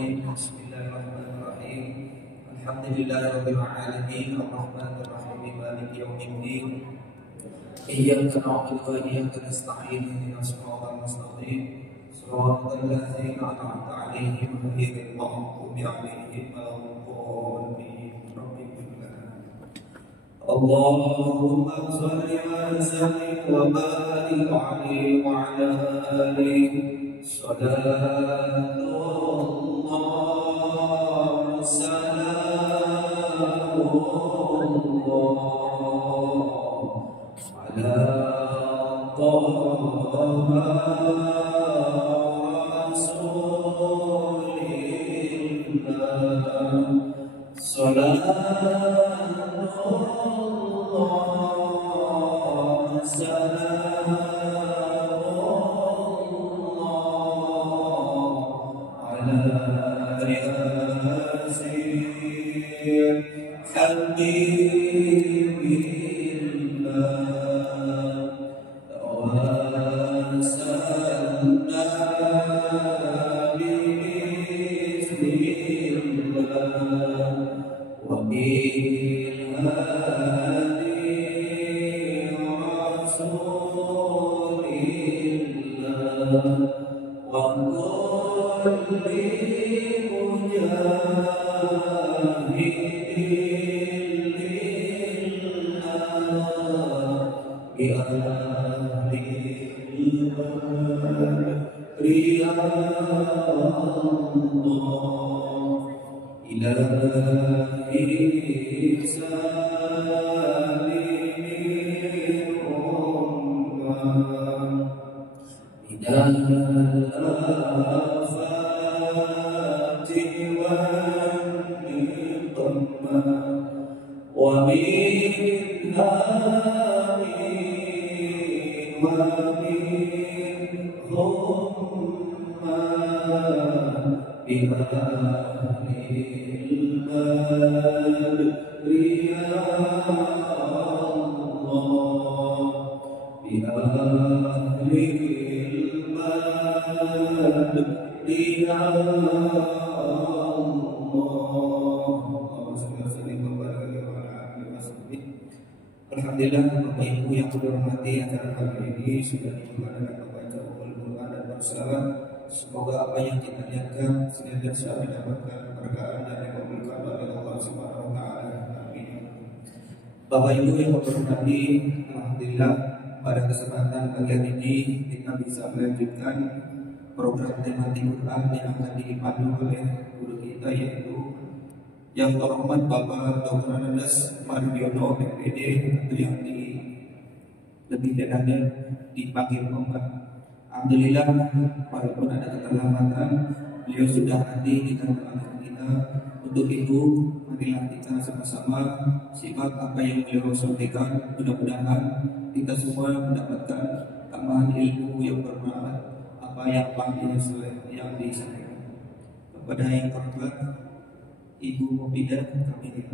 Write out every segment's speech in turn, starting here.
Bismillahirrahmanirrahim. Bismillahirrahmanirrahim. Alhamdulillahirabbil alamin, arrahmanir rahim, maliki yaumiddin. Iyyaka na'budu wa iyyaka nasta'in, ihdinas siratal mustaqim, siratal ladzina an'amta 'alaihim ghairil maghdubi 'alaihim waladdallin. Allahumma shalli wa sallim wa barik 'alaihi wa 'ala alihi. Salatullah salamullah ala Taha Rasulillah. Salatullah salamullah Alhamdulillah, Bapak Ibu yang hormati, acara kali ini sudah dimulai dengan membaca Al-Quran dan bersalawat. Semoga apa yang kita niatkan senantiasa mendapatkan keberkahan dan dikabulkan oleh Allah Subhanahu wa taala. Amin. Bapak Ibu yang hormati, alhamdulillah pada kesempatan kalian ini kita bisa melanjutkan program tematik Quran yang akan dipandu oleh guru kita, yaitu yang terhormat Bapak Dr. Anandas Mardiono MPD, atau yang lebih dengannya dipanggil Bapak. Alhamdulillah, walaupun ada keterlambatan, beliau sudah hadir di tengah-tengah kita. Untuk itu, marilah kita sama-sama simak apa yang beliau sampaikan. Mudah-mudahan kita semua mendapatkan tambahan ilmu yang bermanfaat apa yang yang disampaikan. Kepada yang terhormat Ibu Mufidah, kami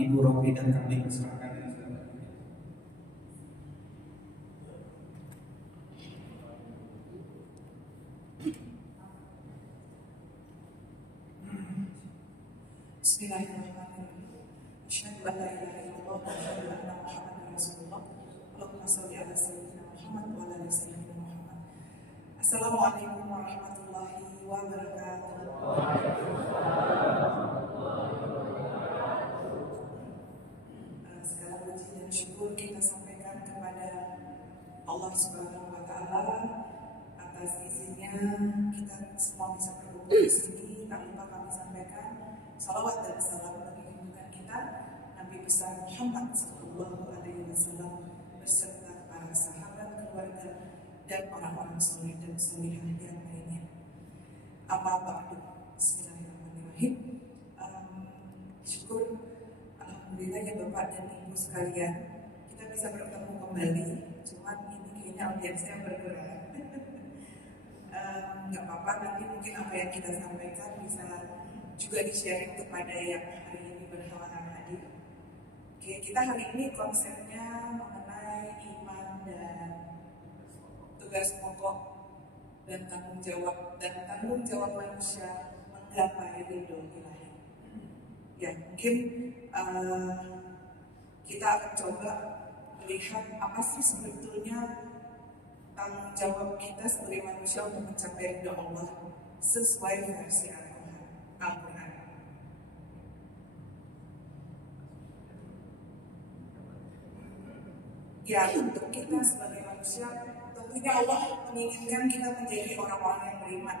Ibu Rofidah, kami persilakan. Bismillahirrahmanirrahim. Asyhadu an la ilaha illallah wa asyhadu anna Muhammadar Rasulullah. Allahumma shalli ala sayyidina Muhammad wa ala ali sayyidina Muhammad. Assalamualaikum warahmatullahi wabarakatuh. Segala puji dan syukur kita sampaikan kepada Allah Subhanahu wa taala atas izinnya kita semua bisa berkumpul di sini. Tak lupa kami sampaikan salawat dan salam bagi junjungan kita Nabi besar Muhammad sallallahu alaihi wasallam beserta para sahabat, keluarga dan orang-orang saleh dan salihah yang lainnya. Amma ba'du. Bismillahirrahmanirrahim. Syukur alhamdulillah ya Bapak dan Ibu sekalian, kita bisa bertemu kembali. Cuman ini kayaknya audiensnya berkurang. Nggak apa-apa, nanti mungkin apa yang kita sampaikan bisa juga di-sharing kepada yang hari ini berhalangan hadir. Oke, kita hari ini konsepnya mengenai iman dan tugas pokok dan tanggung jawab manusia menggapai ridho ilahi. Ya, mungkin kita akan coba melihat apa sih sebetulnya tanggung jawab kita sebagai manusia untuk mencapai ridho Allah sesuai versi Al-Quran. Ya, untuk kita sebagai manusia, tentunya Allah menginginkan kita menjadi orang-orang yang beriman.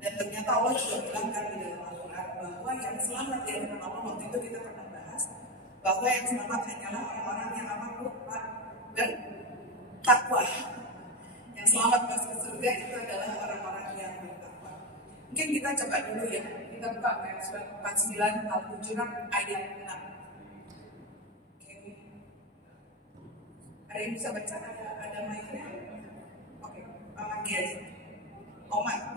Dan ternyata Allah juga bilangkan di dalam Al-Quran bahwa yang selamat di hadapan Allah, waktu itu kita pernah bahas, bahwa yang selamat hanyalah orang-orang yang bertakwa. Yang selamat masuk surga itu adalah orang-orang yang bertakwa. Mungkin kita coba dulu ya, kita buka ayat surat 49 Al-Hujurat ayat 6. Ada yang bisa baca? Ada mic-nya? Oke, Pak Kiai. Omar.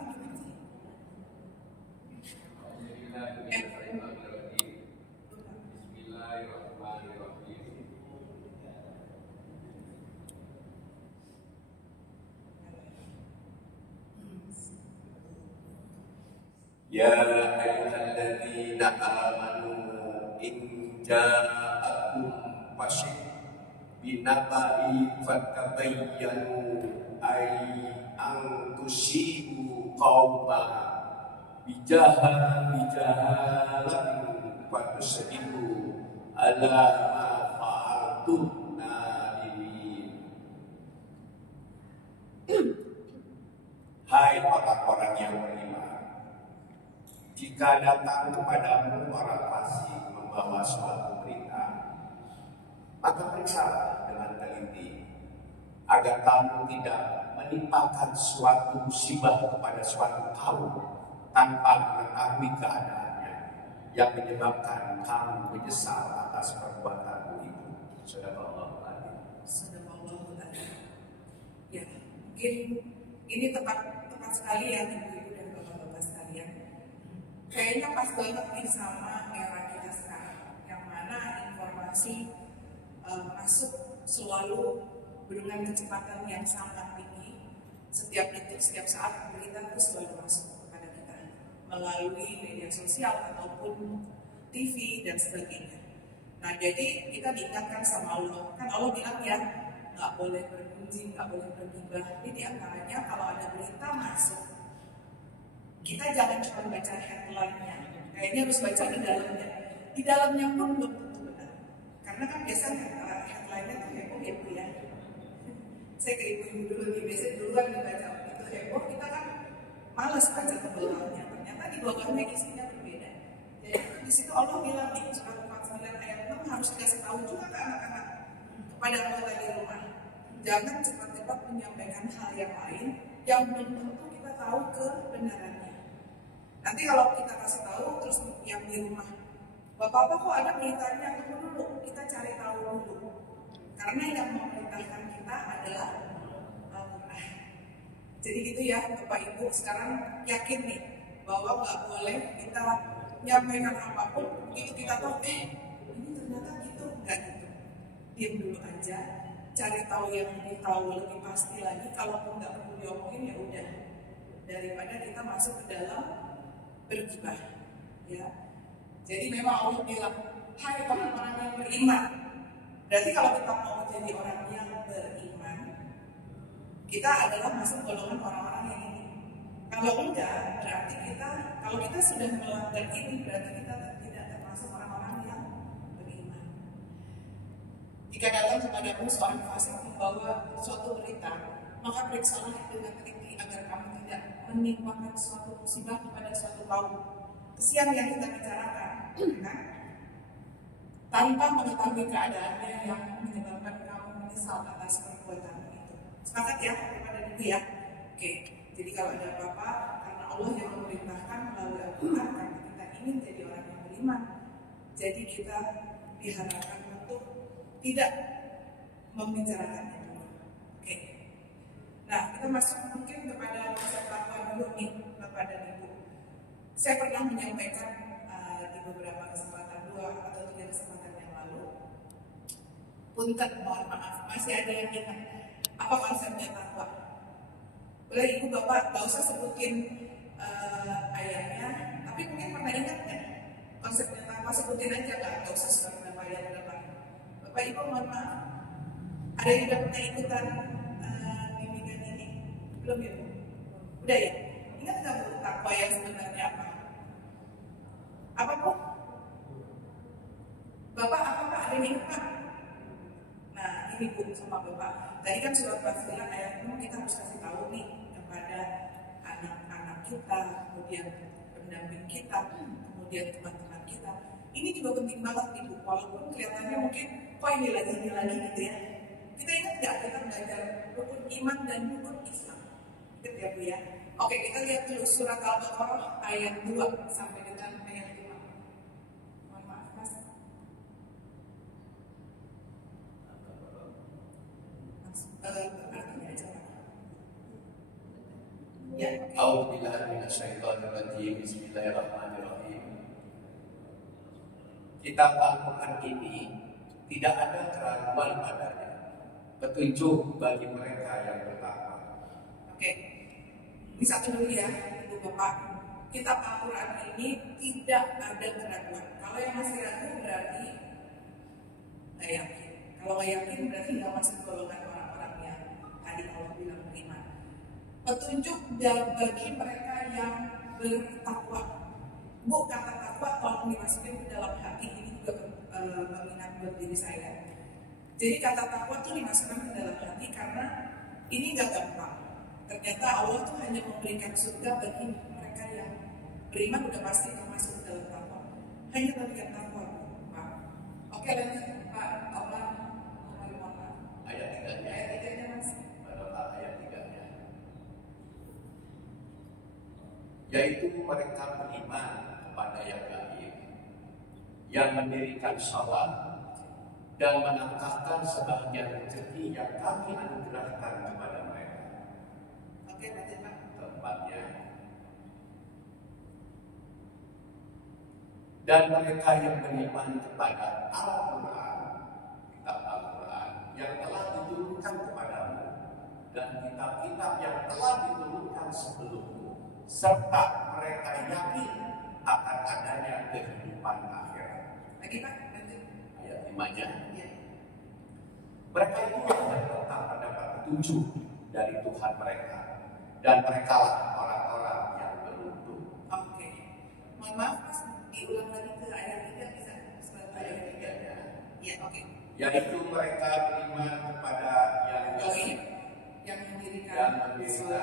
Ya ayyuhalladzina amanu in ja'akum fasiqun binaba'i fatabayyanu ay an tusibu qauman bijahalatin fatusbihu ala ma fa'altum nadimin. Hai orang-orang yang beriman, jika datang kepadamu orang fasik membawa suatu berita, maka periksalah dengan teliti agar kamu tidak menimpakan suatu musibah kepada suatu kaum tanpa mengetahui keadaannya yang menyebabkan kamu menyesal atas perbuatanmu itu. Sadaqallahu Alaihi. Ya, mungkin ini tepat sekali ya ibu-ibu dan bapak-bapak sekalian. Kayaknya pas banget nih sama era kita sekarang, yang mana informasi masuk selalu dengan kecepatan yang sangat tinggi. Setiap detik, setiap saat berita itu selalu masuk kepada kita melalui media sosial ataupun TV dan sebagainya. Nah, jadi kita diingatkan sama Allah. Kan Allah bilang ya, nggak boleh bergunjing, nggak boleh bergibah. Ini diantaranya kalau ada berita masuk, kita jangan cuma baca headline-nya. Kayaknya harus baca di dalamnya. Di dalamnya pun belum tentu benar. Karena kan biasanya headline-nya tuh heboh ya. Saya ke ibu-ibu dulu nih, biasanya duluan dibaca itu heboh, kita kan malas baca ke bawahnya. Ternyata di bawahnya isinya berbeda. Jadi di situ Allah bilang nih, surat 49 ayat 6 harus dikasih tahu juga ke anak-anak, kepada anggota di rumah. Jangan cepat-cepat menyampaikan hal yang lain yang belum tentu kita tahu kebenarannya. Nanti kalau kita kasih tahu, terus yang di rumah, Bapak-bapak kok ada beritanya, tunggu dulu, kita cari tahu dulu. Karena yang memerintahkan kita adalah Al-Quran. Jadi gitu ya, Bapak Ibu sekarang yakin nih bahwa nggak boleh kita menyampaikan apapun begitu kita tahu, ini ternyata gitu, nggak gitu. Diam dulu aja, cari tahu yang lebih tahu lebih pasti lagi. Kalaupun nggak perlu diomongin ya udah, daripada kita masuk ke dalam bergibah, ya. Jadi memang Allah bilang, hai orang-orang yang beriman. Berarti kalau kita mau jadi orang yang beriman, kita adalah masuk golongan orang-orang yang ini. Kalau enggak, berarti kalau kita sudah melanggar ini, berarti kita tidak termasuk orang-orang yang beriman. Jika datang kepadamu seorang fasik membawa suatu berita, maka periksalah dengan teliti agar kamu tidak menimpakan suatu musibah kepada suatu kaum. Kesian yang kita bicarakan, kan? Tanpa mengetahui keadaannya yang menyebabkan kamu menyesal atas perbuatan itu. Sepakat ya, kepada itu ya. Oke, jadi kalau ada apa-apa, karena Allah yang memerintahkan melalui Al-Quran, karena kita ingin jadi orang yang beriman, jadi kita diharapkan untuk tidak membicarakannya dulu. Oke. Nah, kita masuk mungkin kepada konsep takwa dulu nih, Bapak dan Ibu. Saya pernah menyampaikan di beberapa kesempatan, 2 atau 3 kesempatan yang lalu. Punten, mohon maaf, masih ada yang ingat apa konsepnya takwa? Boleh Ibu Bapak gak usah sebutin ayatnya, tapi mungkin pernah ingat nggak konsepnya apa, sebutin aja, nggak usah sebutin nama ayat berapa. Bapak Ibu mohon maaf, ada yang udah pernah ikutan bimbingan ini? Belum ya Bu? Udah ya? Ingat nggak Bu takwa yang sebenarnya apa? Apa Bu? Bapak apa Pak? Ada yang ingat Pak? Nah ini Bu sama Bapak, tadi kan surat 49 ayat 6 kita harus kasih tahu nih kepada anak-anak kita, kemudian pendamping kita, kemudian teman-teman kita. Ini juga penting banget Ibu, walaupun kelihatannya mungkin kok ini lagi gitu ya. Kita ingat nggak kita belajar rukun iman dan rukun Islam? Ingat ya Bu ya? Oke, kita lihat dulu surat Al-Baqarah ayat 2 sampai dengan ayat 5. Mohon maaf Mas. Artinya aja Pak. Ya. A'udzubillahi minasyaitonirrajim. Bismillahirrahmanirrahim. Kitab Al-Quran ini tidak ada keraguan padanya, petunjuk bagi mereka yang bertakwa. Oke, ini satu dulu ya Ibu Bapak. Kitab Al-Quran ini tidak ada keraguan. Kalau yang masih ragu berarti nggak yakin. Kalau nggak yakin berarti nggak masuk golongan orang-orang yang tadi Allah bilang beriman. Petunjuk bagi mereka yang bertakwa. Bu, kata takwa tolong dimasukin ke dalam hati, ini juga mengingat buat diri saya. Jadi kata takwa tuh dimasukkan ke dalam hati karena ini gak gampang. Ternyata Allah tuh hanya memberikan surga bagi mereka yang beriman, udah pasti termasuk ke dalam takwa. Hanya memberikan takwa, Pak. Oke, lanjut Pak. Allah Ayat 3-nya. Ayat 3-nya Mas. Pada ayat 3-nya. Yaitu mereka beriman kepada yang gaib, yang mendirikan sholat dan menafkahkan sebagian rezeki yang kami anugerahkan kepada mereka. Oke, lanjut Pak. Tempatnya. Dan mereka yang beriman kepada Al-Quran, kitab Al-Quran yang telah diturunkan kepadamu, dan kitab-kitab yang telah diturunkan sebelummu, serta mereka yakin akan adanya kehidupan akhirat. Lagi Pak, lanjut. Ayat 5-nya. Ya. Mereka itu yang tetap mendapat petunjuk dari Tuhan mereka, dan mereka lah orang-orang yang beruntung. Oke. Mohon maaf Mas, diulang lagi ke ayat 3 bisa? Ayat 3-nya. Ya, oke. Yaitu mereka beriman kepada yang gaib, yang dan mendirikan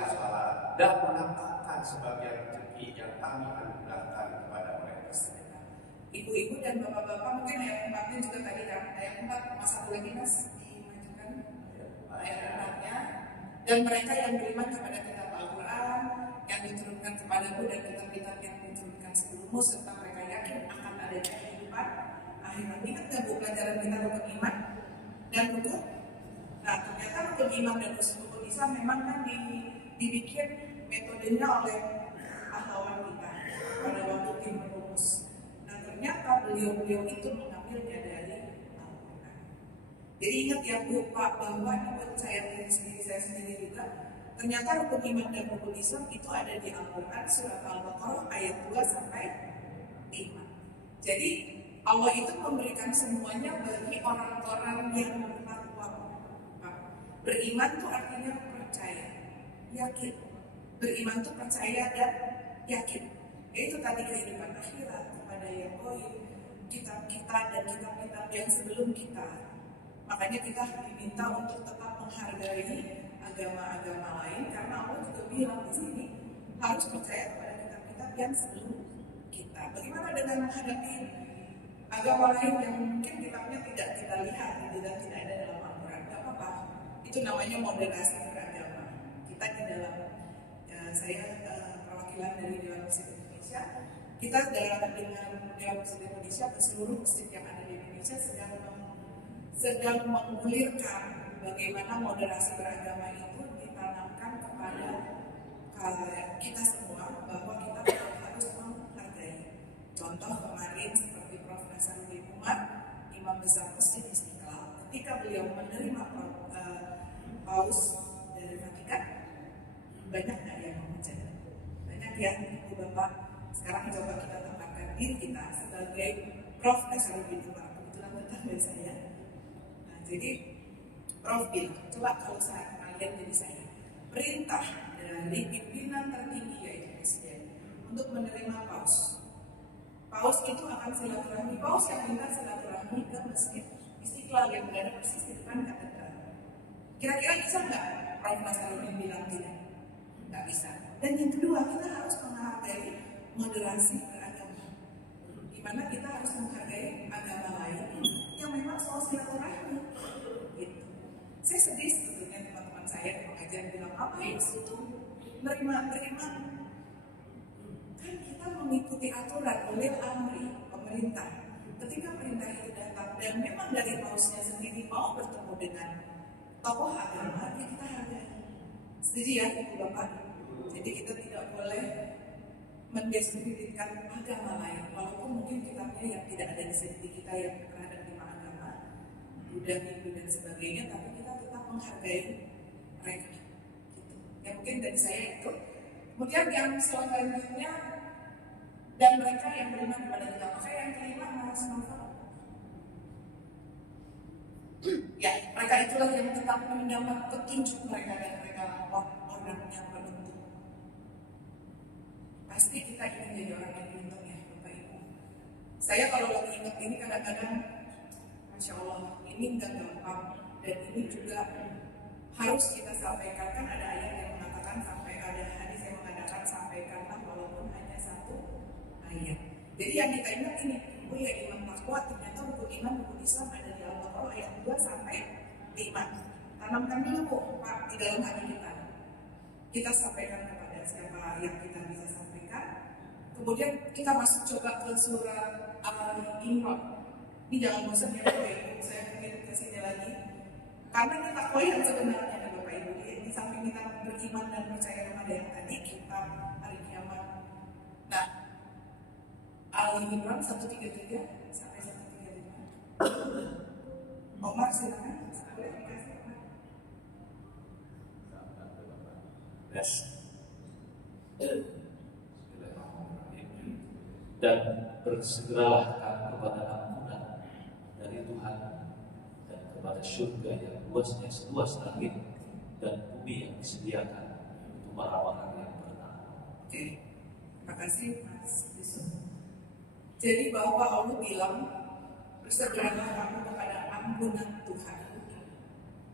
sholat dan menafkahkan sebagian rezeki yang kami anugerahkan kepada mereka. Ibu-ibu dan bapak-bapak, mungkin ayat 4-nya juga tadi kan, ayat 4 Mas satu lagi Mas dimajukan ayat 4-nya. Dan mereka yang beriman kepada kitab Al-Quran yang diturunkan kepadamu dan kitab-kitab yang diturunkan sebelummu, serta mereka yakin akan adanya kehidupan akhirat. Ingat nggak Bu pelajaran kita rukun iman dan rukun? Nah ternyata rukun iman dan rukun Islam memang kan dibikin metodenya oleh pahlawan kita pada waktu tim merumus. Nah ternyata beliau-beliau itu mengambilnya dari Al-Quran. Jadi ingat ya Bu Pak, bahwa buat saya sendiri juga, ternyata rukun iman dan rukun Islam itu ada di Al-Quran surat Al-Baqarah ayat 2 sampai 5. Jadi Allah itu memberikan semuanya bagi orang-orang yang bertakwa. Beriman itu artinya percaya, yakin. Beriman itu percaya dan yakin. Yaitu tadi kehidupan akhirat, kepada yang gaib, kitab-kitab dan kitab-kitab yang sebelum kita. Makanya kita diminta untuk tetap menghargai agama-agama lain, karena Allah juga bilang di sini harus percaya kepada kitab-kitab yang sebelum kita. Bagaimana dengan menghadapi agama lain yang mungkin kitabnya tidak kita lihat dan tidak ada dalam Al-Quran? Tidak apa-apa. Itu namanya moderasi beragama. Kita di dalam saya perwakilan dari Dewan Masjid Indonesia. Kita dengan Dewan Masjid Indonesia ke seluruh masjid yang ada di Indonesia sedang menggulirkan bagaimana moderasi beragama itu ditanamkan kepada kita semua, bahwa kita harus menghargai. Contoh kemarin seperti Prof. Nasaruddin Umar, Imam Besar Masjid Istiqlal, ketika beliau menerima paus dari Vatikan, banyak sekarang coba kita tempatkan diri kita sebagai Prof. Nasaruddin Umar, kebetulan tetangga saya. Nah, jadi Prof bilang, coba kalau saat kalian jadi saya, perintah dari pimpinan tertinggi yaitu Presiden untuk menerima paus. Paus itu akan silaturahmi, paus yang minta silaturahmi ke masjid Istiqlal yang berada persis di depan katedral. Kira-kira bisa nggak Prof. Nasaruddin bilang tidak? Nggak bisa. Dan yang kedua, kita harus menghargai moderasi beragama, di mana kita harus menghargai agama lain yang memang soal silaturahmi. Gitu. Saya sedih sebetulnya teman-teman saya di pengajian bilang, apa itu beriman? Kan kita mengikuti aturan oleh amri pemerintah. Ketika perintah itu datang dan memang dari pausnya sendiri mau bertemu dengan tokoh agama, ya kita hargai. Setuju ya, Ibu Bapak? Jadi kita tidak boleh mendiskreditkan agama lain, walaupun mungkin kitabnya yang tidak ada di sisi kita yang terhadap 5 agama, Buddha, Hindu dan sebagainya, tapi kita tetap menghargai mereka. Gitu. Ya mungkin dari saya itu. Kemudian yang selanjutnya, dan mereka yang beriman kepada kita. Maka yang kelima Mas Novel. Ya, mereka itulah yang tetap mendapat petunjuk mereka dan mereka orang yang beruntung. Pasti kita ingin jadi orang yang beruntung ya, Bapak Ibu. Saya kalau lagi ingat ini kadang-kadang, Masya Allah, ini nggak gampang dan ini juga harus kita sampaikan. Kan ada ayat yang mengatakan sampai ada hadis yang mengatakan sampaikanlah walaupun hanya 1 ayat. Jadi yang kita ingat ini, oh ya iman takwa ternyata rukun iman, rukun Islam ada di Al-Baqarah ayat 2 sampai 5. Tanamkan dulu Pak di dalam hati kita. Kita sampaikan kepada siapa yang kita bisa sampaikan. Kemudian kita masuk coba ke surah Al-Imran. Ini jangan bosan ya Bapak Ibu, saya ingin ke sini lagi. Karena ini takwa yang sebenarnya ya Bapak Ibu. Di samping kita beriman dan percaya kepada yang tadi, kita hari kiamat. Nah, Al-Imran 133 sampai 135. Omar silakan. Boleh dikasih Omar. Yes. Dan bersegeralah kamu kepada ampunan dari Tuhan dan kepada surga yang luasnya seluas langit dan bumi yang disediakan untuk orang-orang yang beriman. Oke, terima kasih Mas Yusuf. Jadi bahwa Allah bilang bersegeralah kamu kepada ampunan Tuhan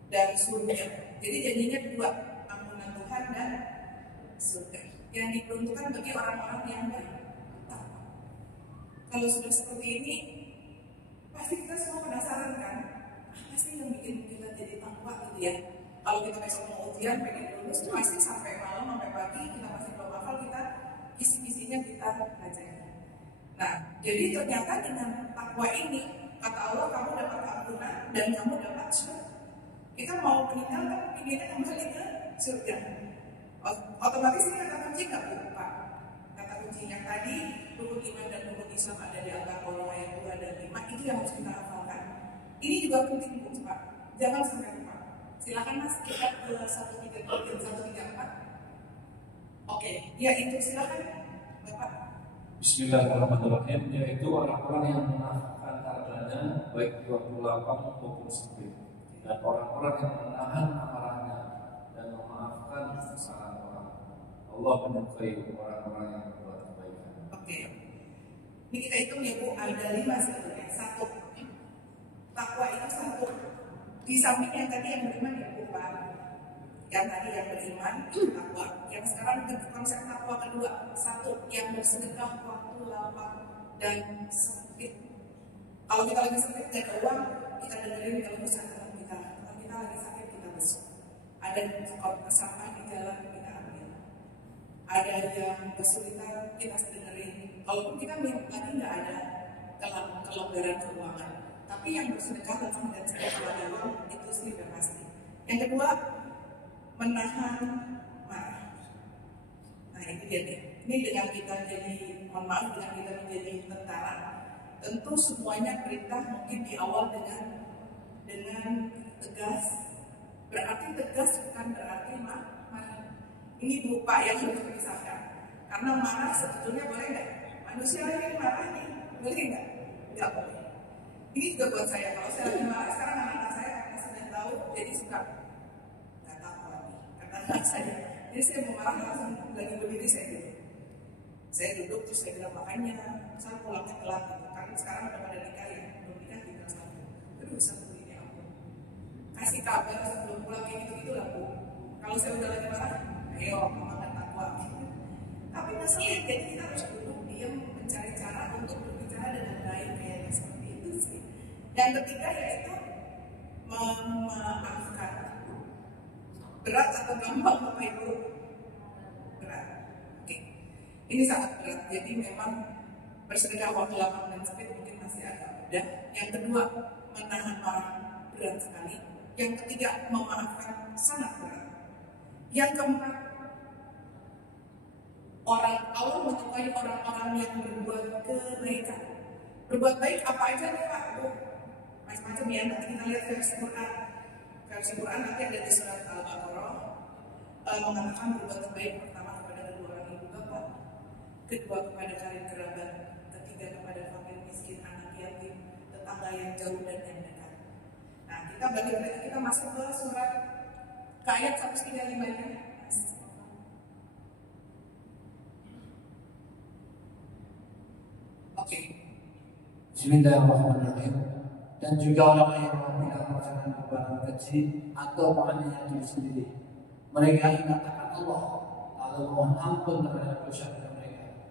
dan surga. Jadi janjinya 2, ampunan Tuhan dan surga. Yang diperuntukkan bagi orang-orang yang bertakwa. Kalau sudah seperti ini, pasti kita semua penasaran kan? Apa sih yang bikin kita jadi takwa gitu ya? Kalau kita besok mau ujian, pengen lulus, pasti sampai malam, sampai pagi, kita masih belum hafal, kita kisi-kisinya kita pelajari. Nah, jadi ternyata dengan takwa ini, kata Allah, kamu dapat ampunan dan kamu dapat surga. Kita mau meninggal kan pinginnya kembali ke surga. Otomatis ini kata kunci nggak Bu, Pak? Kata kunci yang tadi, rukun iman dan rukun Islam ada di Al-Baqarah ayat 2 dan 5, itu yang harus kita hafalkan. Ini juga penting Bu, Pak. Jangan sampai lupa. Silakan Mas, kita ke 134. Oke, ya itu silakan Bapak. Bismillahirrahmanirrahim, yaitu orang-orang yang menahan hartanya baik di waktu lapang maupun sempit, dan orang-orang yang menahan amarahnya dan memaafkan kesalahan orang. Allah menyukai orang-orang yang berbuat kebaikan. Oke, ini kita hitung ya Bu, ada 5 sebetulnya. 1, takwa itu 1. Di samping yang tadi yang beriman ya Bu, Pak. Yang tadi yang beriman, takwa. Yang sekarang konsep takwa kedua, 1, yang bersedekah waktu lapang dan sempit. Kalau kita lagi sempit dan ada uang, kita dengerin kalau urusan teman kita. Kalau kita lagi sakit, kita besok. Ada sampah di jalan, kita ambil. Ada yang kesulitan, kita dengerin. Kalaupun kita lagi nggak ada kelonggaran keuangan, tapi yang bersedekah lapang dan sempit ada uang, itu sih udah pasti. Yang kedua, menahan marah. Nah itu dia nih. Ini dengan kita jadi, mohon maaf, dengan kita menjadi tentara, tentu semuanya perintah mungkin di awal dengan tegas. Berarti tegas bukan berarti marah. Ini berupa yang harus dipisahkan. Karena marah sebetulnya boleh nggak? manusia lagi marah nih, boleh nggak? Nggak boleh. Ini juga buat saya, kalau saya lagi marah, sekarang anak-anak saya karena sudah tahu, jadi suka nggak tahu lagi, karena anak saya. Jadi saya mau marah langsung lagi berdiri saya gitu. Saya duduk terus saya bilang makanya, saya pulangnya telat gitu, karena sekarang udah pada nikah ya, belum nikah tinggal satu. Aduh satu ini aku kasih kabar sebelum pulang kayak gitu lah Bu. Kalau saya udah lagi marah, ayo mama nggak takwa. Tapi masalahnya jadi kita harus duduk diam mencari cara untuk berbicara dengan baik kayaknya seperti itu sih. Yang ketiga yaitu memaafkan. Berat atau gampang Bapak Ibu? Berat. Oke. Ini sangat berat. Jadi memang bersedekah waktu lapang dan sempit mungkin masih agak mudah. Yang kedua menahan marah berat sekali. Yang ketiga memaafkan sangat berat. Yang keempat, Allah menyukai orang-orang yang berbuat kebaikan. Berbuat baik apa aja nih Pak? Macam-macam ya. Nanti kita lihat versi Quran. Versi Quran nanti ada di surat Al-Baqarah mengatakan berbuat baik pertama kepada kedua orang ibu bapak, kedua kepada karib kerabat, ketiga kepada fakir miskin, anak yatim, tetangga yang jauh dan yang dekat. Nah kita balik lagi, kita masuk ke surat ke ayat 135-nya. Oke. Bismillahirrahmanirrahim. Dan juga orang yang tidak melaksanakan perbuatan keji atau menganiaya diri sendiri, mereka ingat akan Allah lalu mohon ampun terhadap dosa mereka.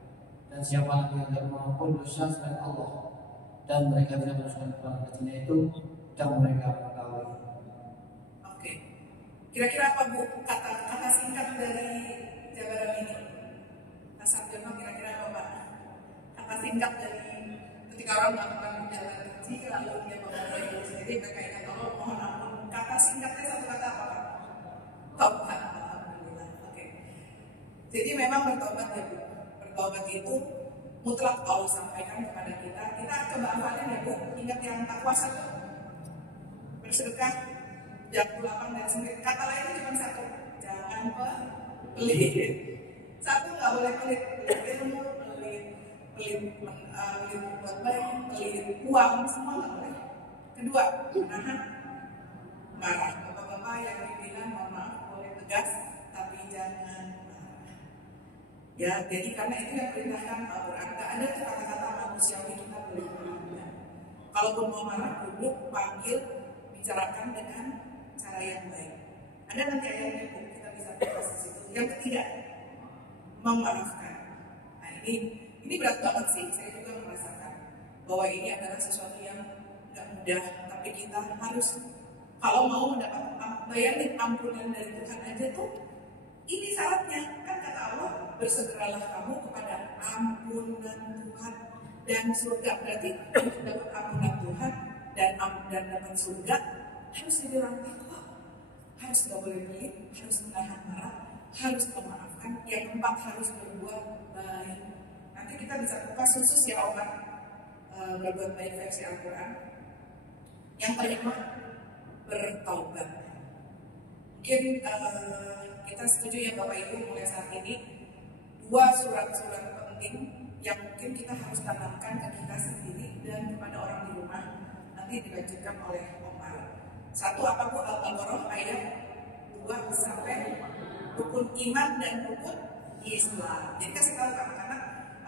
Dan siapa lagi yang tidak mengampun dosa selain Allah, dan mereka tidak melaksanakan perbuatan kejinya itu, dan mereka mengetahui. Oke. Kira-kira apa Bu kata singkat dari jabaran ini? Kasar Jema kira-kira apa Pak? Kata singkat dari ketika orang melakukan perjalanan keji lalu dia mengampuni diri sendiri, mereka ingat Allah mohon ampun. Kata singkatnya satu kata apa Pak? Taubat. Alhamdulillah. Oke. Jadi memang bertobat ya Bu. Bertobat itu mutlak Allah sampaikan kepada kita. Kita coba hafalin ya Bu. Ingat yang takwa satu. Bersedekah, jangan lapang dan sempit. Kata lainnya cuma satu. Jangan pelit. Satu nggak boleh pelit. Pelit ilmu, pelit berbuat baik, pelit uang, semua nggak boleh. Kedua, menahan marah. Bapak-bapak yang dibilang mohon maaf boleh tegas, tapi jangan marah. Ya, jadi karena itu yang perintahkan Al-Quran. Gak ada kata-kata manusiawi kita boleh marah. Kalaupun mau marah, duduk, panggil, bicarakan dengan cara yang baik. Ada nanti ayatnya kita bisa bahas di situ. Yang ketiga, memaafkan. Nah ini berat banget sih. Saya juga merasakan bahwa ini adalah sesuatu yang nggak mudah, tapi kita harus kalau mau mendapat bayangin ampunan dari Tuhan aja tuh ini syaratnya kan kata Allah bersegeralah kamu kepada ampunan Tuhan dan surga. Berarti untuk dapat ampunan Tuhan dan dapat surga harus jadi orang takwa, harus nggak boleh pelit, harus menahan marah, harus memaafkan. Yang keempat harus berbuat baik. Nanti kita bisa buka khusus ya orang berbuat baik versi Al-Quran. Yang kelima bertaubat. Mungkin kita setuju ya Bapak Ibu mulai saat ini dua surat-surat penting yang mungkin kita harus tanamkan ke kita sendiri dan kepada orang di rumah. Nanti dilanjutkan oleh Omar. Satu apa Bu? Al-Baqarah ayat 2 sampai rukun iman dan rukun Islam. Jadi kasih tahu anak-anak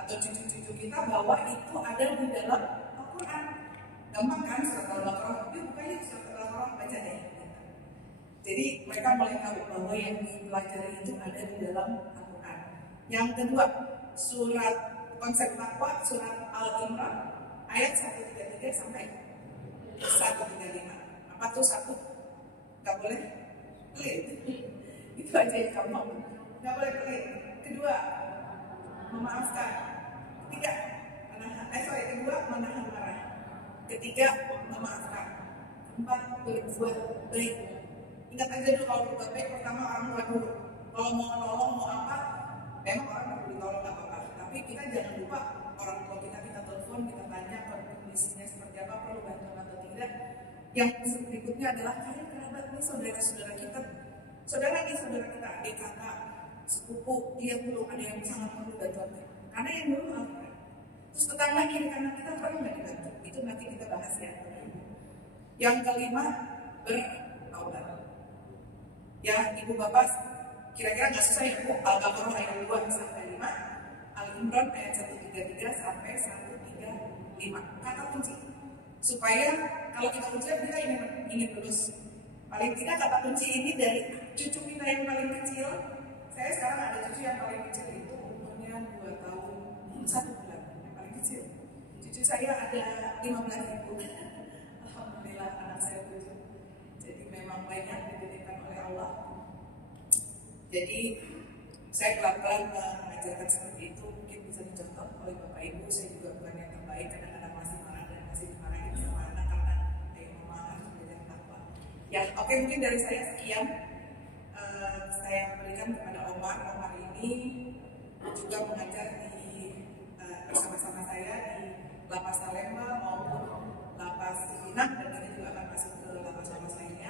atau cucu-cucu kita bahwa itu ada di dalam Al-Quran. Gampang kan surat Al-Baqarah? Yuk buka yuk surat Al-Baqarah, baca deh. Jadi mereka mulai tahu bahwa yang dipelajari itu ada di dalam Al-Quran. Yang kedua, surat konsep takwa surat Al-Imran ayat 133 sampai 135. Apa tuh satu? Gak boleh pelit. Itu aja yang gampang. Gak boleh pelit. Kedua, memaafkan. Ketiga, menahan marah. Ketiga, memaafkan. Keempat, berbuat baik. Ingat aja dulu kalau berbuat baik pertama orang tua dulu. Kalau mau menolong mau apa, memang orang perlu ditolong nggak apa-apa. Tapi kita jangan lupa orang tua kita telepon, kita tanya kondisinya seperti apa, perlu bantuan atau tidak. Yang berikutnya adalah kalian kerabat nih saudara-saudara kita, saudara kita, adik kakak, sepupu, dia belum ada yang sangat perlu bantuan. Karena yang dulu apa? Terus tetangga kiri kanan kita perlu nggak dibantu? Itu nanti kita bahas ya. Yang kelima, bertaubat. Ya, ibu bapak kira-kira nggak susah ya Bu? Al-Baqarah ayat 2 sampai 5, Al-Imran ayat 133 sampai 135. Kata kunci. Supaya kalau kita ujian kita ingin lulus. Paling tidak kata kunci ini dari cucu kita yang paling kecil. Saya sekarang ada cucu yang paling kecil itu umurnya 2 tahun 1 bulan, yang paling kecil. Cucu saya ada 15.000. Alhamdulillah anak saya 7. Jadi memang banyak diberikan oleh Allah. Jadi saya pelan-pelan mengajarkan seperti itu, mungkin bisa dicontoh oleh Bapak Ibu. Saya juga bukan yang terbaik, kadang-kadang masih marah dan masih dimarahin sama anak karena mama harus belajar takwa. Ya, oke, mungkin dari saya sekian. Saya berikan kepada Omar. Omar ini juga mengajar bersama-sama saya di Lapas Salemba maupun Lapas Cipinang, dan kita juga akan masuk ke lapas-lapas lainnya.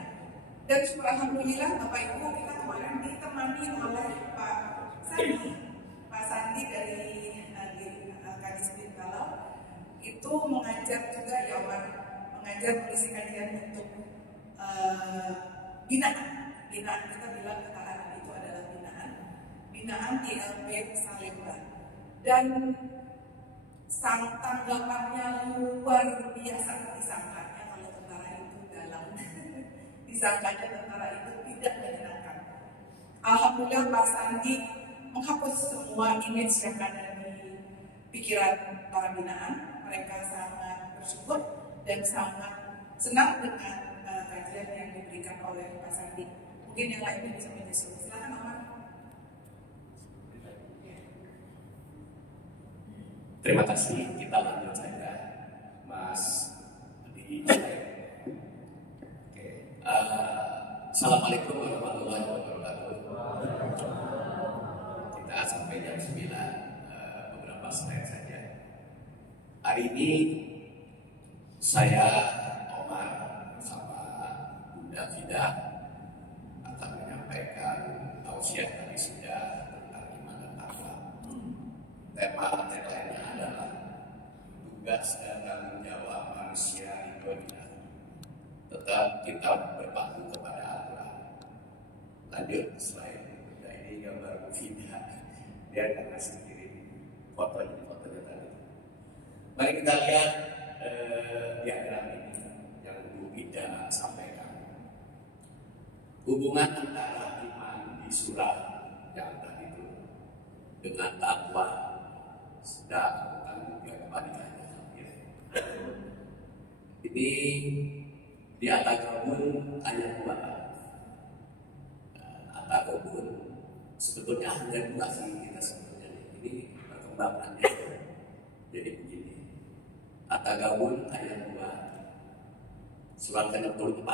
Dan syukur alhamdulillah Bapak Ibu, kita kemarin ditemani oleh Pak Sandi dari Kadis Bintalo. Itu mengajar juga ya Omar, mengajar mengisi kajian untuk binaan. Binaan kita bilang ketahanan itu adalah binaan di LP Salemba. Dan tanggapannya luar biasa. Disangkanya kalau tentara itu dalam, disangkanya tentara itu tidak menyenangkan. Alhamdulillah Pak Sandi menghapus semua image yang ada di pikiran para binaan. Mereka sangat bersyukur dan sangat senang dengan kajian yang diberikan oleh Pak Sandi. Mungkin yang lainnya bisa menyusul. Silakan Omar. Terima kasih. Kita lanjut saja, Mas Adi. Assalamualaikum warahmatullahi wabarakatuh. Kita sampai jam 9, beberapa slide saja. Hari ini saya Omar bersama Bunda Fida akan menyampaikan tausiah tadi sudah tentang iman dan takwa. Tema lainnya adalah tugas dan tanggung jawab manusia di dunia. Tetap kita berpatu kepada Allah. Lanjut slide. Nah, ini gambar Fida. Dia akan kasih kirim fotonya tadi. Mari kita lihat diagram ini yang Bu Fida sampaikan. Hubungan antara iman di surah yang tadi itu dengan takwa sedang juga kebalikannya. Ini di At-Tagabun ayat 2. At-Tagabun sebetulnya hanya 2 sih kita sebetulnya. Ini perkembangannya. Jadi begini. At-Tagabun ayat 2 surat ke-64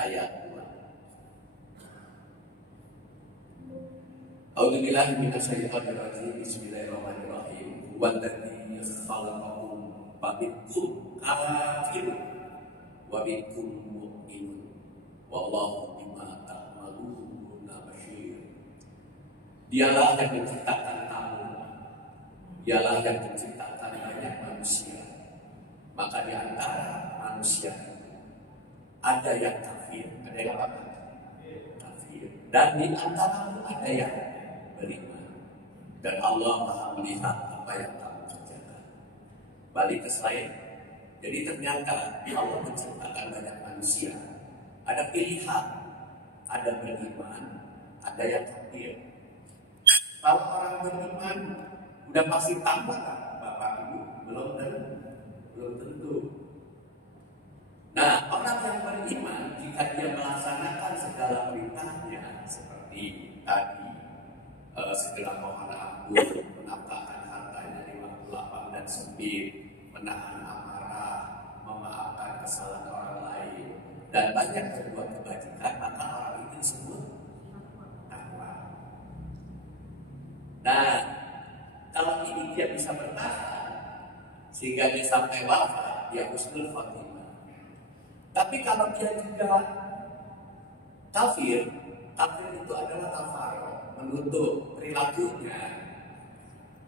ayat 2. A'udzubillahi minasyaitonir rajim. Bismillahirrahmanirrahim. Walladzi khalaqakum faminkum kafirun wa minkum mu'minun wallahu bima ta'maluna basyir. Dialah yang menciptakan kamu, dialah yang menciptakan banyak manusia. Maka di antara manusia ada yang kafir, ada yang apa? Kafir. Dan di antara ada yang beriman. Dan Allah Maha melihat apa yang kamu kerjakan. Balik ke slide. Jadi ternyata Allah menciptakan banyak manusia. Ada pilihan, ada beriman, ada yang kafir. Kalau orang beriman udah pasti tambah Bapak Ibu, belum tentu. Nah, orang yang beriman jika dia melaksanakan segala perintahnya seperti tadi, segera mohon ampun, menafkahkan hartanya di waktu lapang dan sempit, menahan amarah, memaafkan kesalahan orang lain, dan banyak berbuat kebajikan, maka orang itu disebut takwa. Nah, kalau ini dia bisa bertahan sehingga dia sampai wafat, dia husnul khotimah. Tapi kalau dia juga Kafir itu adalah kafaro, menutup perilakunya.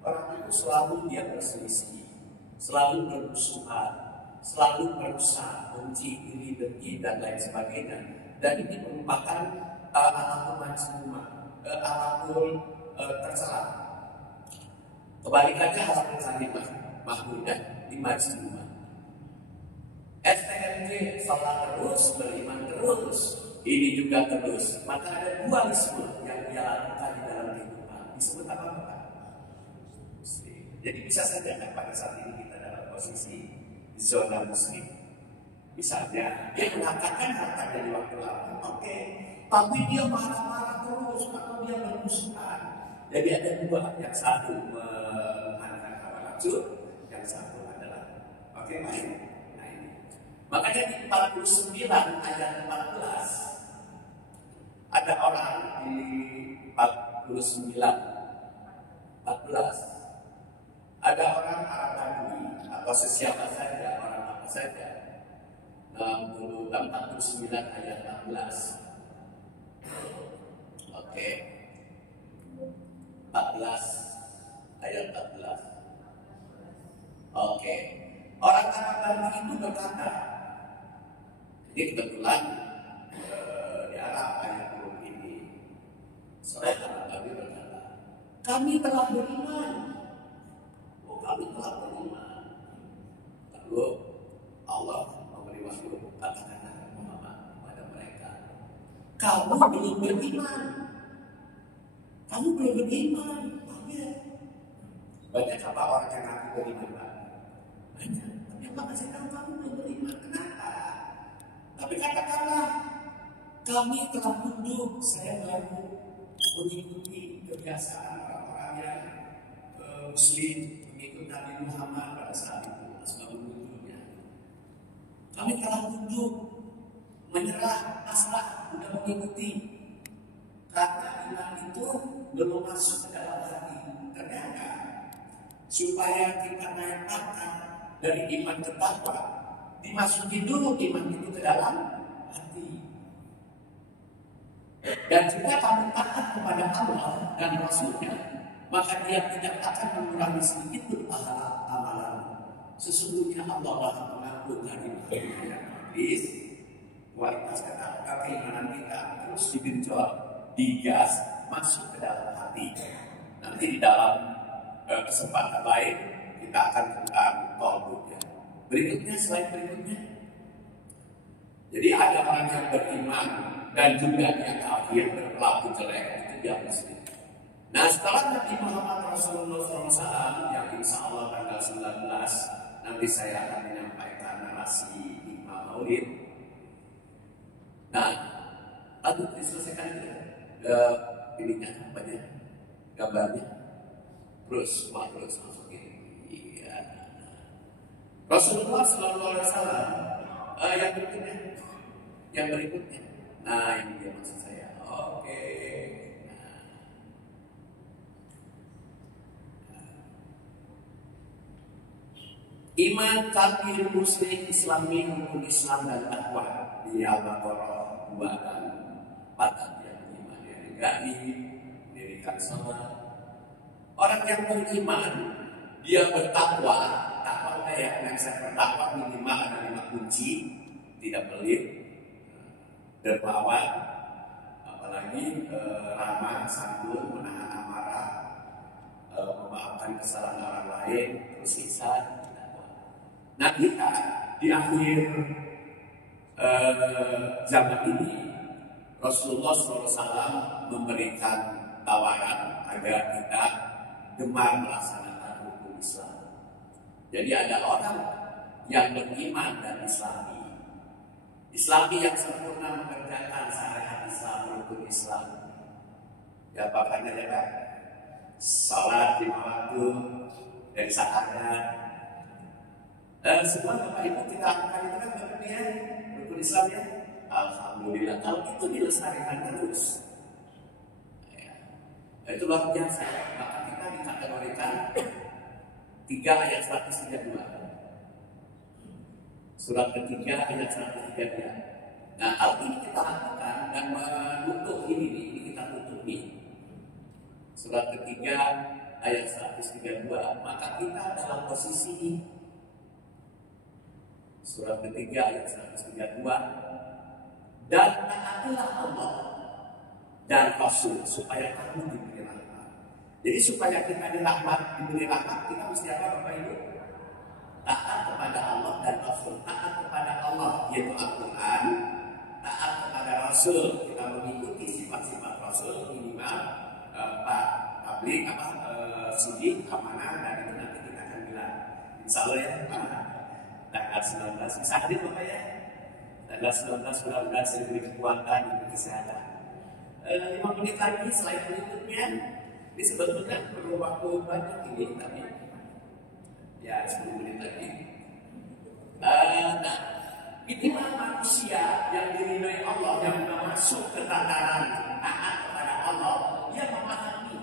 Orang itu selalu dia berselisih, selalu bermusuhan, selalu merusak, benci, iri, dengki, dan lain sebagainya. Dan ini merupakan alatul majmumah, alatul tercela. Kebalikannya alatul salimah, mahmudah, di majmumah. STMJ, salat terus, beriman terus, ini juga terus. Maka ada dualisme yang dia lakukan di dalam kehidupan. Disebut apa? Jadi bisa saja kan pada saat ini kita dalam posisi zona muslim. Misalnya dia mengatakan hartanya di waktu lama, oke, tapi dia marah-marah terus atau dia bermusuhan. Jadi ada dua, yang satu menghancurkan hawa nafsu, yang satu adalah main. Makanya di 49 ayat 14 ada orang di 49 14 ada orang Arab Badui atau sesiapa saja, orang apa saja. 49 ayat 14. Oke. 14 ayat 14. Oke. Orang Arab Badui itu berkata, ini kebetulan di Arab ayat ini seorang Arab Badui berkata, kami telah beriman. Kami telah beriman. Lalu Allah memberi wahyu, katakanlah Muhammad kepada mereka, kamu belum beriman. Kamu belum beriman. Banyak apa orang yang ngaku beriman? Banyak. Tapi Allah kasih tahu kamu belum beriman. Kenapa? Tapi katakanlah, kami telah tunduk, saya baru mengikuti kebiasaan orang-orang yang Muslim, mengikut Nabi Muhammad pada saat itu, sebelum munculnya. Kami telah tunduk, menyerah, pasrah, sudah mengikuti. Karena iman itu belum masuk ke dalam hati. Ternyata supaya kita naik pangkat dari iman ke takwa, dimasuki dulu iman itu ke dalam hati. Dan jika kamu taat kepada Allah dan Rasulnya, maka dia tidak akan mengurangi sedikit pun amalan. Sesungguhnya Allah Maha Pengampun dari habis kualitas keimanan kita terus digenjot, digas masuk ke dalam hati. Nanti di dalam kesempatan lain kita akan tentang qalbnya. Berikutnya, slide berikutnya. Jadi ada orang yang beriman dan juga yang kafir berlaku jelek, itu dia muslim. Nah, setelah Nabi Muhammad Rasulullah SAW yang insya Allah tanggal 19 nanti saya akan menyampaikan narasi Imam Maulid. Nah, lalu diselesaikan ininya apanya, gambarnya. Terus masukin. Iya. Rasulullah SAW yang berikutnya. Nah, ini dia maksud saya. Oke. Iman, kafir, muslim, islami, hukum Islam dan takwa di Al-Baqarah 2 dan 4 yang beriman yang negatif, dirikan sama. Orang yang beriman, dia bertakwa. Takwa kayak yang saya bertakwa minimal ada 5 kunci, tidak pelit, dermawan, apalagi ramah, santun, menahan amarah, memaafkan kesalahan orang lain, terus ihsan. Nah, kita di akhir zaman ini Rasulullah SAW memberikan tawaran agar kita gemar melaksanakan hukum Islam. Jadi ada orang yang beriman dan Islami yang sempurna mengerjakan syariat Islam, hukum Islam. Ya bapaknya ya Pak, salat 5 waktu dan saatnya. Semua Bapak Ibu kita lakukan itu kan bentuknya rukun Islam ya. Alhamdulillah kalau itu dilestarikan terus. Ya. Itu luar biasa. Maka kita dikategorikan 3 ayat 132. Surat ketiga ayat 132. Nah, hal ini kita lakukan dan akan menutup ini kita tutup nih. Surat ketiga ayat 132. Maka kita dalam posisi surat ketiga ayat 132, dan taatilah Allah dan Rasul supaya kamu diberi rahmat. Jadi supaya kita diberi rahmat, kita mesti apa Bapak Ibu? Taat kepada Allah dan Rasul. Taat kepada Allah yaitu Al-Quran, taat kepada Rasul, kita mengikuti sifat-sifat Rasul minimal 4 tabligh sidik amanah, dan itu nanti kita akan bilang insya Allah ya tanggal 19 bisa hadir Bapak ya. Tanggal 19 mudah-mudahan saya diberi kekuatan, diberi kesehatan. 5 menit lagi slide berikutnya. Ini sebetulnya perlu waktu banyak ini, tapi ya 10 menit lagi. Nah, inilah manusia yang diridhai Allah, yang masuk ke tataran taat kepada Allah. Dia memahami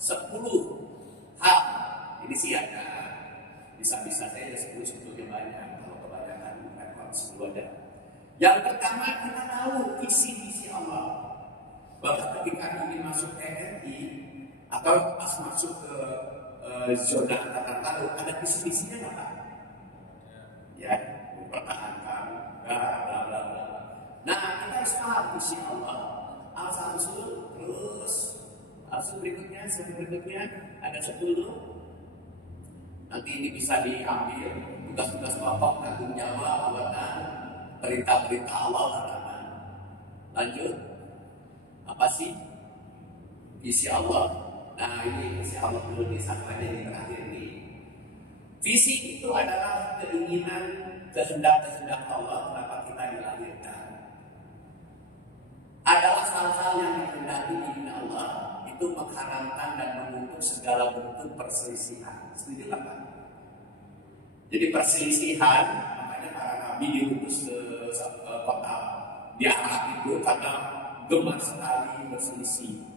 10 hal. Ini sih ada. Bisa-bisa saya 10 sebetulnya banyak. Kalau kebanyakan rekor 10 ada. Yang pertama, kita tahu visi-visi Allah. Bahkan ketika ingin masuk TNI atau pas masuk ke zona angkatan laut, ada visi-visinya nggak Pak? Ya, mempertahankan, bla bla bla. Nah, kita harus paham visi Allah. Al-Samsul, terus Al-Samsul berikutnya, ada 10. Nanti ini bisa diambil tugas-tugas pokok, tanggung jawab, dan perintah-perintah Allah. Lanjut, apa sih visi Allah? Nah, ini visi Allah dulu disampaikan di terakhir ini. Visi itu adalah keinginan, kehendak Allah kenapa kita dilahirkan. Adalah hal-hal yang dikehendaki oleh Allah, itu mengharamkan dan mengutuk segala bentuk perselisihan. Setuju nggak Pak? Jadi perselisihan, makanya para nabi diutus ke kota di Arab itu karena gemar sekali berselisih.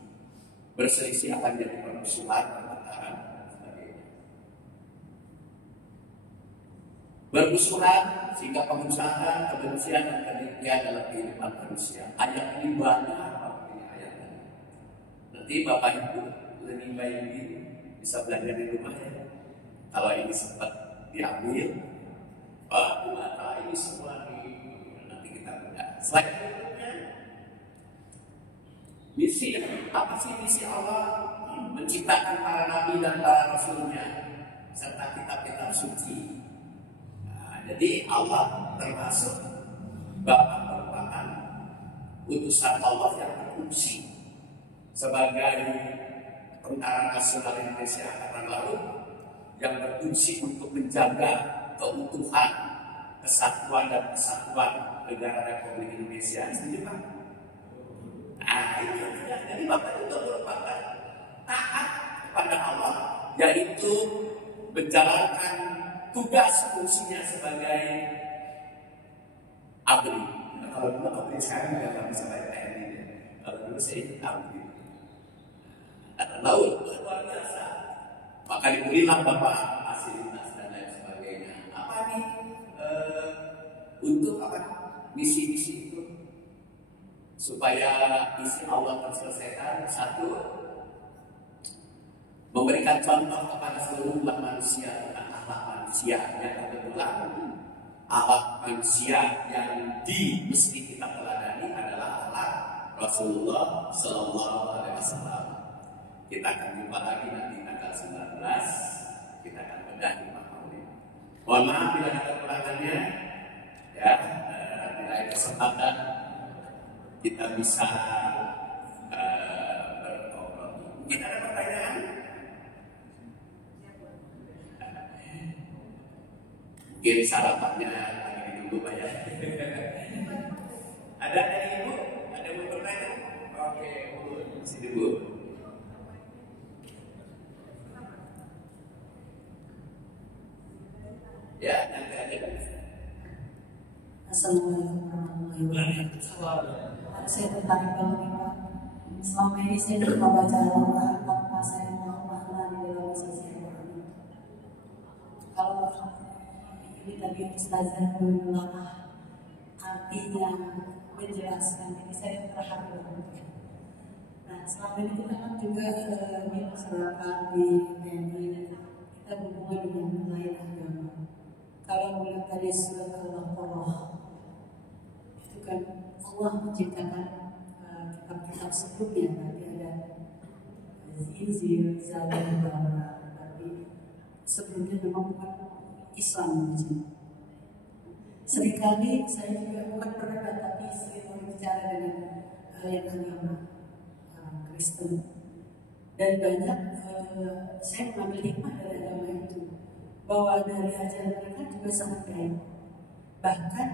Berselisih akan jadi permusuhan, pertengkaran, dan sebagainya. Bermusuhan sehingga pengusahaan, kebencian, dan kedengkian dalam kehidupan manusia. Ayat ini banyak, ini ayat ini. Nanti Bapak Ibu lebih baik ini bisa belajar di rumah ya. Kalau ini sempat diambil, Pak mata ini semua nanti kita belajar. Slide berikutnya. Misi, apa sih misi Allah? Menciptakan para nabi dan para rasulnya serta kitab-kitab suci. Nah, jadi Allah termasuk Bapak merupakan utusan Allah yang berfungsi sebagai Tentara Nasional Indonesia Angkatan Laut yang berfungsi untuk menjaga keutuhan, kesatuan dan kesatuan negara Republik Indonesia. Setuju Pak? Nah, itu jadi Bapak itu merupakan taat kepada Allah, yaitu menjalankan tugas fungsinya sebagai abdi. Nah, kalau dulu abdi sekarang nggak bisa bayar TNI. Kalau dulu saya itu abdi. Laut luar biasa. Maka diberilah Bapak fasilitas dan lain sebagainya. Apa nih untuk apa misi-misi itu? Supaya misi Allah terselesaikan. 1, memberikan contoh kepada seluruh umat manusia tentang akhlak manusia. Yang kebetulan akhlak manusia yang mesti kita teladani adalah akhlak Rasulullah Sallallahu Alaihi Wasallam. Kita akan jumpa lagi nanti tanggal 19. Kita akan bedah di Maulid. Mohon maaf bila ada kekurangannya. Ya, bila ada kesempatan kita bisa berkobrol. Mungkin ada pertanyaan? Mungkin sarapannya lagi ditunggu Pak ya. Ada dari Ibu? Ada yang mau bertanya? Oke, Bu, sini Bu. Ya, nanti aja. Assalamualaikum warahmatullahi wabarakatuh. Saya tertarik banget nih Pak. Selama ini saya suka baca Al-Quran tanpa saya tahu makna di dalam sisi Al-Quran. Kalau ini tadi Ustazah mengulang arti yang menjelaskan, ini saya terharu banget. Nah, selama ini kita kan juga di masyarakat di TNI kita berhubungan dengan lain agama. Kalau melihat dari surat Al-Baqarah itu kan Allah menciptakan kitab-kitab sebelumnya, nanti ada Zinzir, Zabur, Baqarah, tapi sebelumnya memang bukan Islam di sini. Seringkali saya juga bukan berdebat, tapi sering berbicara dengan yang agama Kristen, dan banyak saya mengambil hikmah dari agama itu, bahwa dari ajaran mereka juga sangat baik, bahkan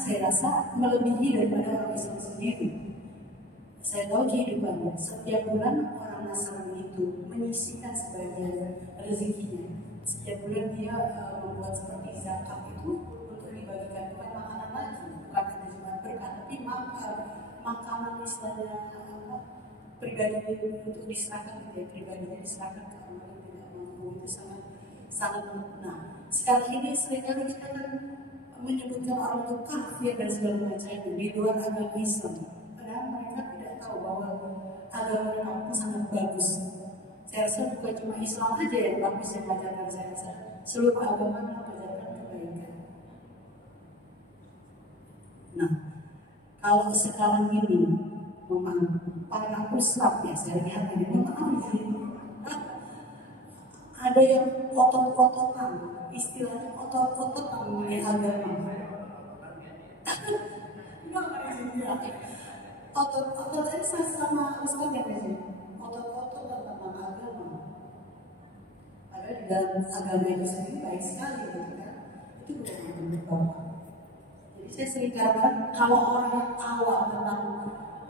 saya rasa melebihi daripada orang Islam sendiri. Saya tahu kehidupannya, setiap bulan orang Nasrani itu menyisihkan sebagian rezekinya. Setiap bulan dia membuat seperti zakat itu untuk dibagikan, bukan makanan lagi, bukan hanya cuma berkat, tapi makanan istilahnya pribadi untuk diserahkan, gitu ya, pribadinya diserahkan ke orang yang tidak mampu, itu sangat. Nah, sekarang ini seringkali kita kan menyebutkan orang itu kafir dan segala macamnya di luar agama Islam, padahal mereka tidak tahu bahwa agama mereka itu sangat bagus. Saya rasa bukan cuma Islam aja yang bagus yang mengajarkan, saya rasa seluruh agama mengajarkan kebaikan. Nah, kalau sekarang ini memang para ustaz ya, saya lihat ini memang ada yang kotor-kotoran, istilahnya kotor-kotoran mengenai agama. Kotor-kotor saya sama ustaz ya, kotor-kotor tentang agama. Padahal di dalam agama itu sendiri baik sekali, gitu kan? Itu bukan menurut. Jadi saya sering katakan kalau orang yang awam tentang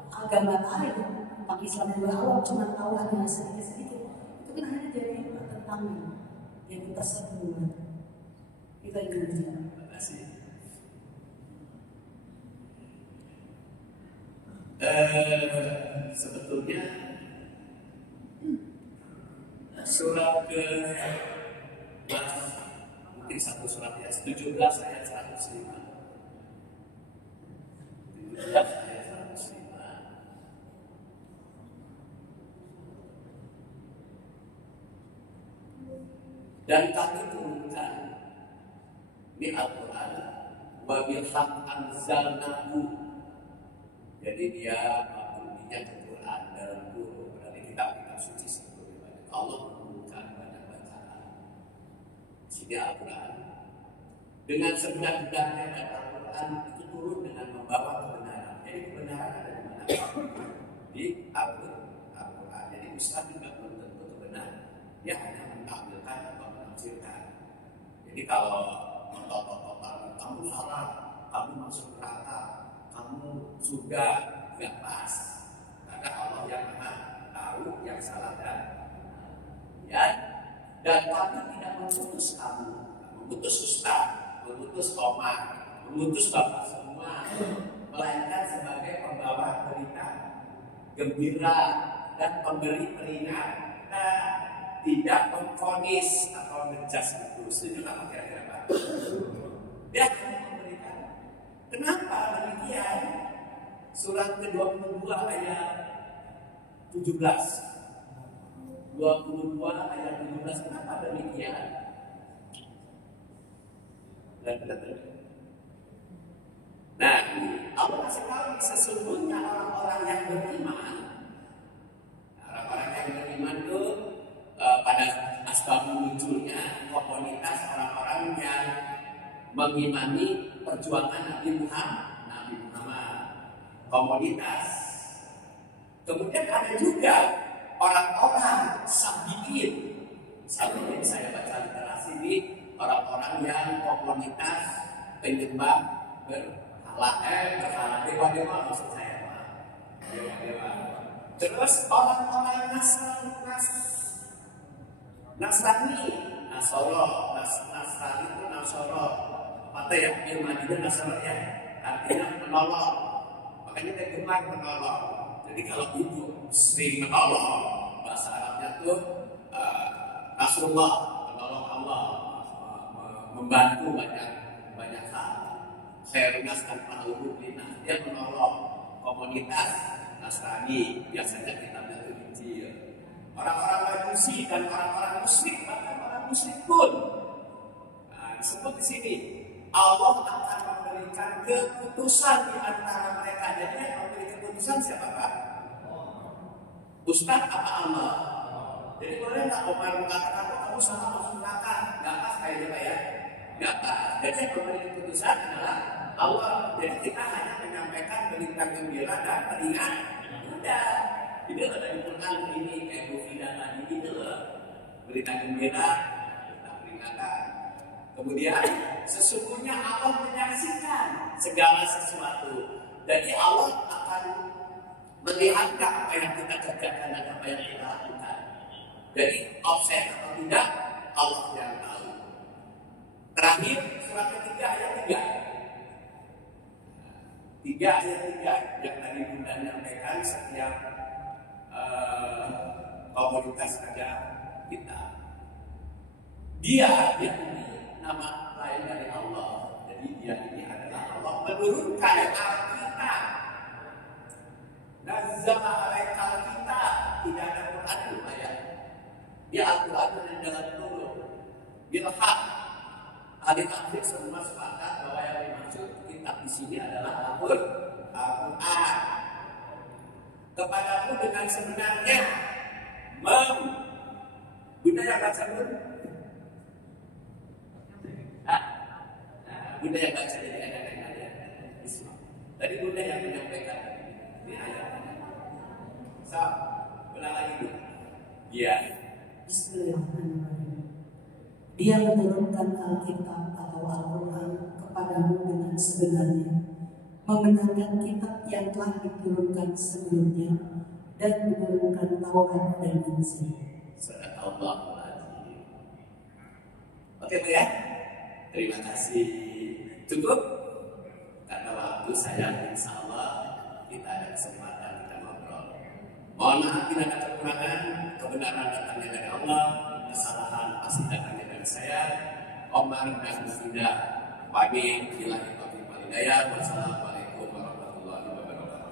agama lain, tentang Islam juga awam, cuma tahu agama sedikit-sedikit, itu kan hanya jadi pertentangan, jadi perseteruan. Kita ingin bicara. Terima kasih. Sebetulnya surat ke mungkin satu surat ya, 17 ayat 105. 17 ayat 105. Dan kami turunkan di Al-Quran wa bil haqq anzalnahu. Jadi dia bunyinya ke Quran dalam guru, berarti kitab-kitab suci sebelumnya. Allah menurunkan banyak bacaan. Sini Al-Quran dengan sebenar-benarnya, dan Al-Quran itu turun dengan membawa kebenaran. Jadi kebenaran ada di mana? Di Al-Quran. Jadi Ustaz juga belum tentu benar. Dia hanya menampilkan atau menafsirkan. Jadi kalau mentotot-totot, kamu salah, kamu masuk neraka, kamu surga, nggak pas. Karena Allah yang maha tahu yang salah dan ya. Dan kami tidak memutus kamu, memutus ustaz, memutus Omar, memutus bapak semua, melainkan sebagai pembawa berita gembira dan pemberi peringatan, tidak memvonis atau menjas itu. Setuju nggak kira-kira Pak? Dia hanya memberikan. Kenapa demikian? Surat ke-22 ayat 17. 22 ayat 17. Kenapa demikian? Nah, Allah kasih tahu sesungguhnya orang-orang yang beriman, orang-orang yang beriman itu pada asbab munculnya komunitas orang-orang yang mengimani perjuangan Nabi Muhammad, komunitas. Kemudian ada juga orang-orang sabiin saya baca literasi ini, orang-orang yang komunitas penyembah berhala dewa maksud saya Pak. Dewa. Terus orang-orang Nasrani itu Nasoro. Apa ya? Madinah Nasoro ya. Artinya menolong. Makanya dia gemar menolong. Jadi kalau ibu sering menolong, bahasa Arabnya tuh Rasulullah, menolong Allah, membantu banyak hal. Saya ringaskan Pak Luhur Lina, dia menolong komunitas komunitas Nasrani, biasanya kitabnya itu kecil. Orang-orang Majusi dan orang-orang musyrik, bahkan orang musyrik pun disebut di sini Allah akan memberikan keputusan di antara mereka. Jadi yang memberi keputusan siapa Pak? Ustaz apa Allah? Jadi boleh nggak Umar mengatakan kamu sama masuk neraka? Nggak pas kayaknya Pak ya? Nggak pas. Jadi yang memberi keputusan adalah Allah. Jadi kita hanya menyampaikan berita gembira dan peringat. Udah. Jadi ada di Quran ini kayak Bu Fida tadi gitu loh. Berita gembira, berita peringatan. Kemudian sesungguhnya Allah menyaksikan segala sesuatu. Jadi Allah akan melihat apa yang kita kerjakan dan apa yang kita lakukan. Jadi offset atau tidak Allah yang tahu. Terakhir surat ketiga ayat 3. 3 ayat 3 yang tadi Bunda menyampaikan setiap komunitas ada kita. Dia ini nama lain dari Allah. Jadi dia ini adalah Allah menurunkan Alkitab. Nazzala alaika Alkitab. Tidak ada Quran lumayan. Dia Al-Quran menandakan dulu. Bilhaq. Ahli tafsir semua sepakat bahwa yang dimaksud kitab di sini adalah Al-Quran. Kepadamu dengan sebenarnya Bunda yang baca dulu. Bunda yang baca jadi ayat-ayat. Tadi Bunda yang menyampaikan ini ayat. Ulang lagi dulu. Dia. Bismillahirrahmanirrahim. Dia menurunkan Alkitab atau Al-Quran kepadamu dengan sebenarnya, membenarkan kitab yang telah diturunkan sebelumnya dan menurunkan Taurat dan Injil. Sadaqallahul-Azim. Oke Bu ya. Terima kasih. Cukup? Karena waktu saya insya Allah kita ada kesempatan kita ngobrol. Mohon maaf bila ada kekurangan, kebenaran datangnya dari Allah, kesalahan pasti datangnya dari saya. Omar dan Fida pamit. Billahi taufiq wal hidayah. Wassalamualaikum warahmatullahi wabarakatuh.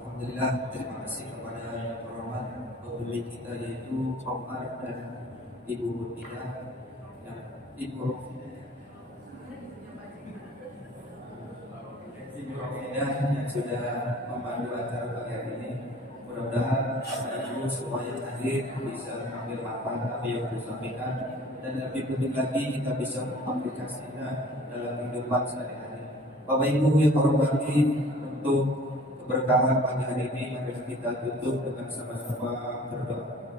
Alhamdulillah, terima kasih kepada yang terhormat pemilik kita yaitu Omar dan Ibu Rufida Ibu Rufida yang sudah membantu acara pagi hari ini. Mudah-mudahan Ibu semua yang hadir bisa mengambil manfaat apa yang disampaikan dan lebih penting lagi kita bisa mengaplikasinya dalam kehidupan sehari-hari. Bapak Ibu yang hormati, untuk keberkahan pagi hari ini mari kita tutup dengan sama-sama berdoa.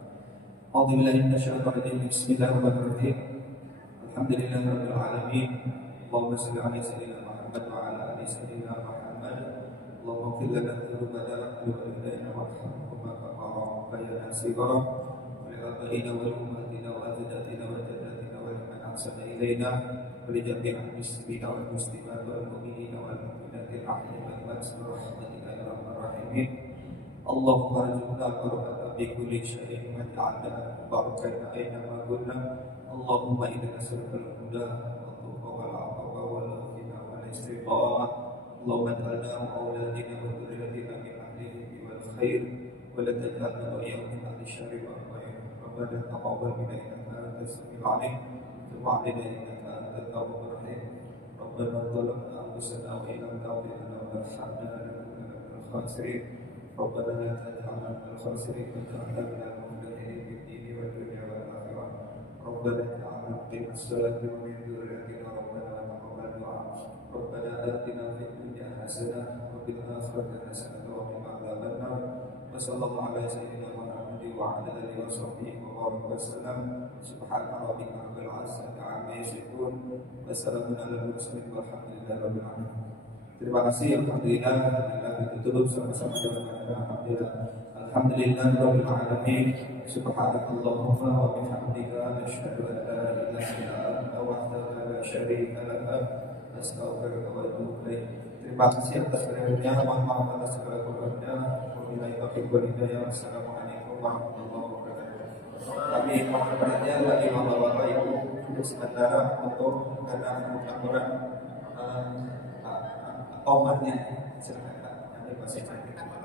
A'udzubillahi minasyaitonir rajim. Bismillahirrahmanirrahim. Alhamdulillahirabbil alamin. Allahumma shalli ala sayyidina Muhammad wa ala ali sayyidina Muhammad. Allahumma ighfir lana dhunubana wa walidayna warhamhuma kama rabbayana shighara wa li abaina wa li ummatina wa ajdatina wa jaddatina wa liman ahsana ilaina wa li jami'il muslimina wal muslimat wal mu'minina wal mu'minati al-ahya'i wal amwat bi rahmatika ya arhamar rahimin. Allahumma arzuqna barakatan fi kulli syai'in wa ja'alna barakatan aina ma kunna. Allahumma inna nas'aluka al-huda wa tuqa wal 'afwa wal ghina wal istiqamah. Allahumma ij'alna wa auladina wa dhurriyyatina min ahli wal khair wa la taj'alna wa iyyahum min ahli syarri wa khair. Rabbana taqabbal minna innaka antas samiul 'alim wa tub 'alaina innaka antat tawwabur rahim. Rabbana zalamna anfusana wa illam taghfir lana wa tarhamna lanakunanna minal khasirin. ربنا لا تجعلنا من الخاسرين واجعلنا من المفلحين في الدين والدنيا والآخرة. ربنا اجعلنا مقيم الصلاة ومن ذريتنا ربنا وتقبل دعاء. ربنا آتنا في الدنيا حسنة وفي الآخرة حسنة وقنا عذاب النار. وصلى الله على سيدنا محمد وعلى آله وصحبه وبارك وسلم. سبحان ربك رب العزة عما يصفون وسلام على المرسلين والحمد لله رب العالمين. Terima kasih. Alhamdulillah, kita tutup sama-sama dengan alhamdulillah. Alhamdulillahirabbil alamin. Subhanakallahumma wa bihamdika asyhadu an la ilaha illa anta wahdaka la syarika laka astaghfiruka wa atubu ilaik. Terima kasih atas kehadirannya, mohon maaf atas segala kekurangannya. Wabillahi taufiq wal hidayah. Wassalamualaikum warahmatullahi wabarakatuh. Kami mohon perhatian bagi bapak-bapak ibu untuk sementara untuk karena Quran tomatnya. Silakan Pak, nanti Pak saya